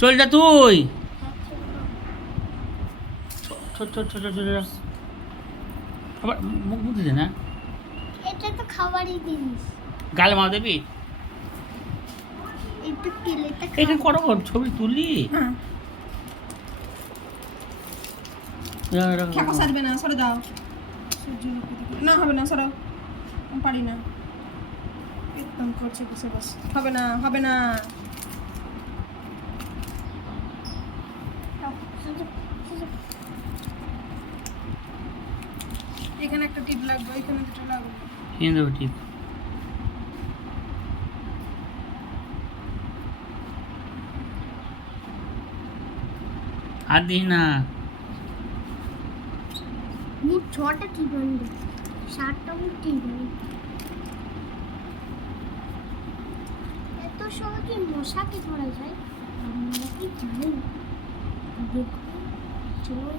চল যা তুই। ছোট ছোট ছোট ছোট আবার মুখ মুখ দিতে না, এটা তো খাবারই জিনিস। গালে মা দেবি। একটু কেলেটা এখানে কত ছবি তুলি। হ্যাঁ খেপা সাজবে না, সরে যাও। না হবে না, সরাও। আমি পারি না, একদম করছে বসে বস। হবে না, হবে না। এখানে একটা টিপ লাগবে, এখানে দুটো লাগবে। এনে দেবো ঠিক। আর দিস না। মুখ ছটা কি বানবে, 7টা মুখ কি বানবে। এত সহজে মশাকে ধরা যায় আমরা কি জানি না। দেখুন চোর